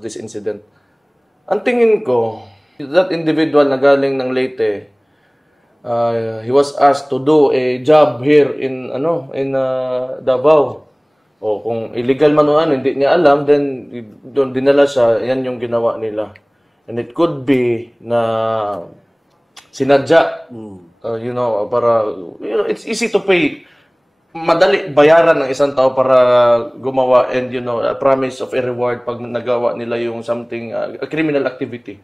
this incident. Ang tingin ko, that individual na galing ng Leyte, he was asked to do a job here in Davao. O kung illegal man o hindi niya alam, then doon dinala siya, yan yung ginawa nila. And it could be na sinadya, para, it's easy to pay. Madali bayaran ng isang tao para gumawa and, a promise of a reward pag nagawa nila yung something, a criminal activity.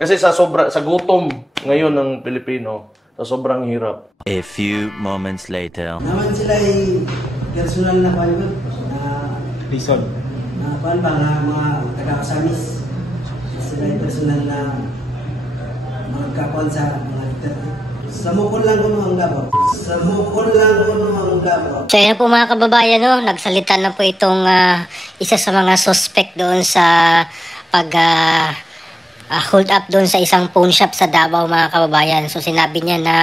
Kasi sa gutom ngayon ng Pilipino, sa sobrang hirap. A few moments later. Naman sila ay personal na palibot na reason na mga taga-Kasamis. Sila ay personal na magkakuan sa mga Duterte. Samukol lang kuno ang gabaw. Samukol lang kuno ang gabaw. So yan po mga kababayan, no? Nagsalita na po itong isa sa mga suspect doon sa hold up doon sa isang pawn shop sa Davao mga kababayan. So sinabi niya na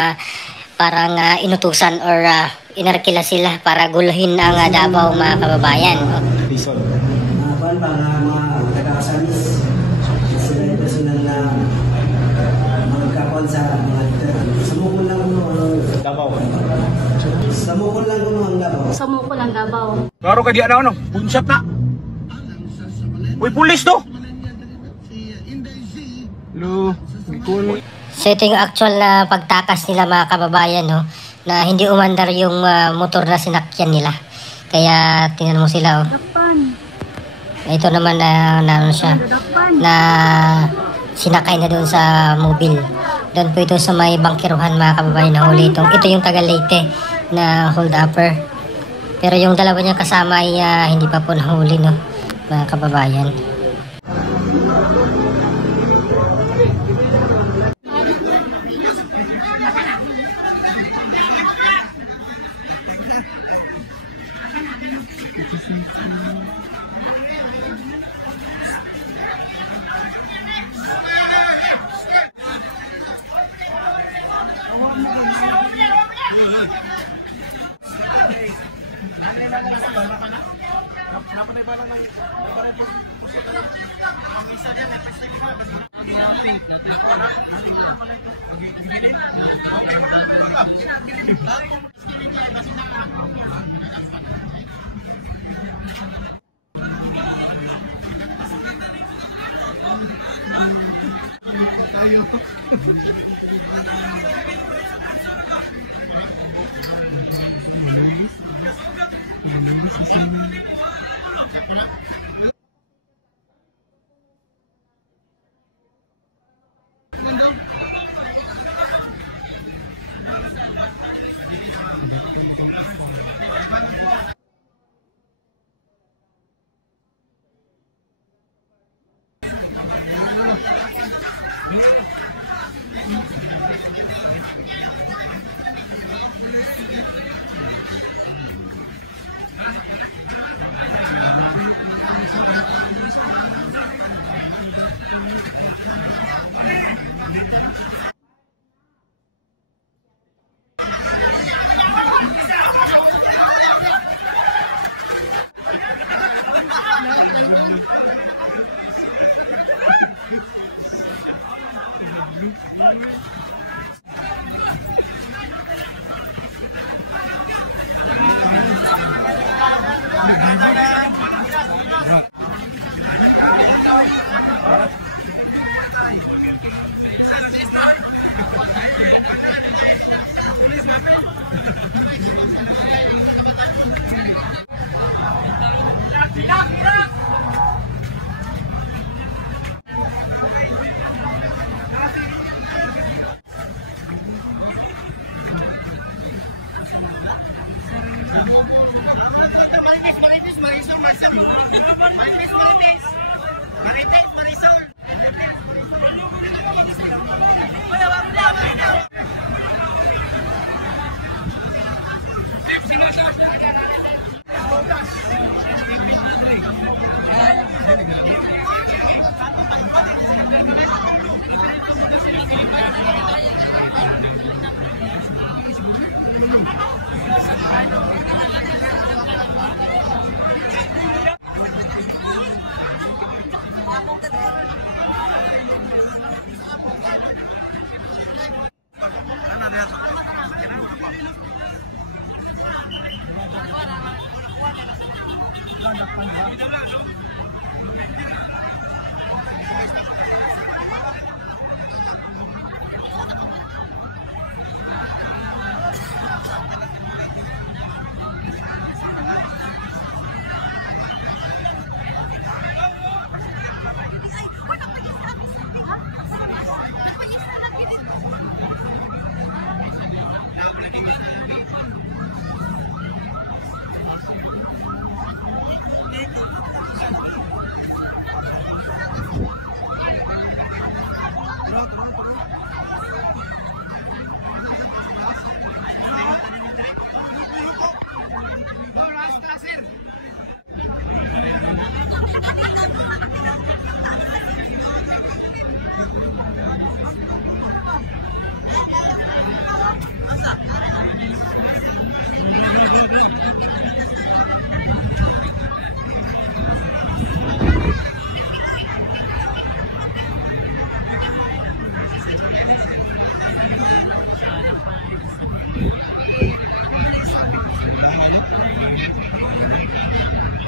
parang inutusan or inarkila sila para guluhin ang Davao mga kababayan. reason Mga taga-Kasamis. Sila ay personal na magkakuan sa mga Duterte. Samukol lang kuno ang Davao. Samukol lang kuno ang gabaw. Samukol ang Davao. Klaro ka di ano, punsyap na. Uy, pulis to. Lo, gikon. So ito yung actual na pagtakas nila mga kababayan, no? Na hindi umandar yung motor na sinakyan nila. Kaya tingnan mo sila, oh. Ito naman na siya na sinakay na doon sa mobile. Doon po ito sa may bangkiruhan mga kababayan na huli itong. Ito yung taga Leyte na hold upper. Pero yung dalawa niya kasama ay hindi pa po nahuli, no, mga kababayan.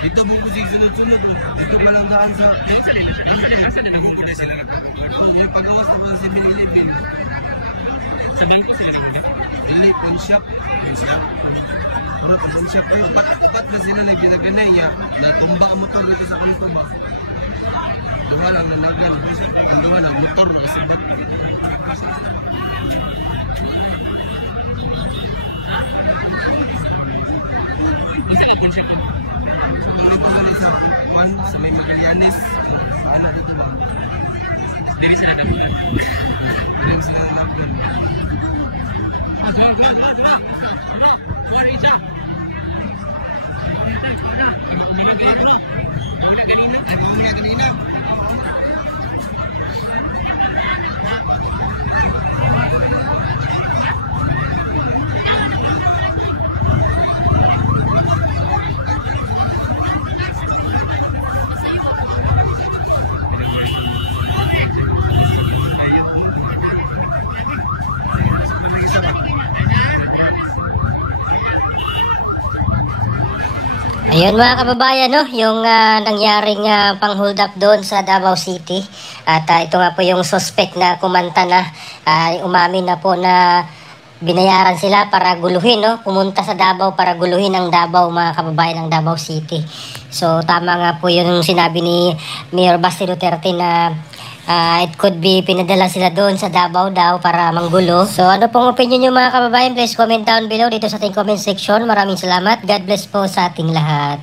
Dito mo kasi sunod-sunod. Dito pa lang daan sa... Kasi nagpupunta sila nagpupunta. Yung pagawas ko sa 7-Eleven. Sabihin ko sila nagpupunta. Elite, ang shop. Ang shop? Ang shop kayo. Ba't ba sila nagpinaganay niya? Natumba mo talaga sa kanto ba? Duha lang nalagan. Yung duha lang, motor na kasabot. Bisa ka konsep ko. Tuloy ko sa Juan sa may Magallanes. Saan na dito ba? Hindi sila dito. Hindi sila nalaban. Ayun mga kababayan, no, yung nangyaring pang-hold up doon sa Davao City. At ito nga po yung suspect na kumanta na umamin na po na binayaran sila para guluhin, no? Pumunta sa Davao para guluhin ang Davao, mga kababayan ng Davao City. So tama nga po yung sinabi ni Mayor Basti Duterte na it could be pinadala sila doon sa Davao daw para manggulo. So ano pong opinion nyo mga kababayan? Please comment down below dito sa ating comment section. Maraming salamat. God bless po sa ating lahat.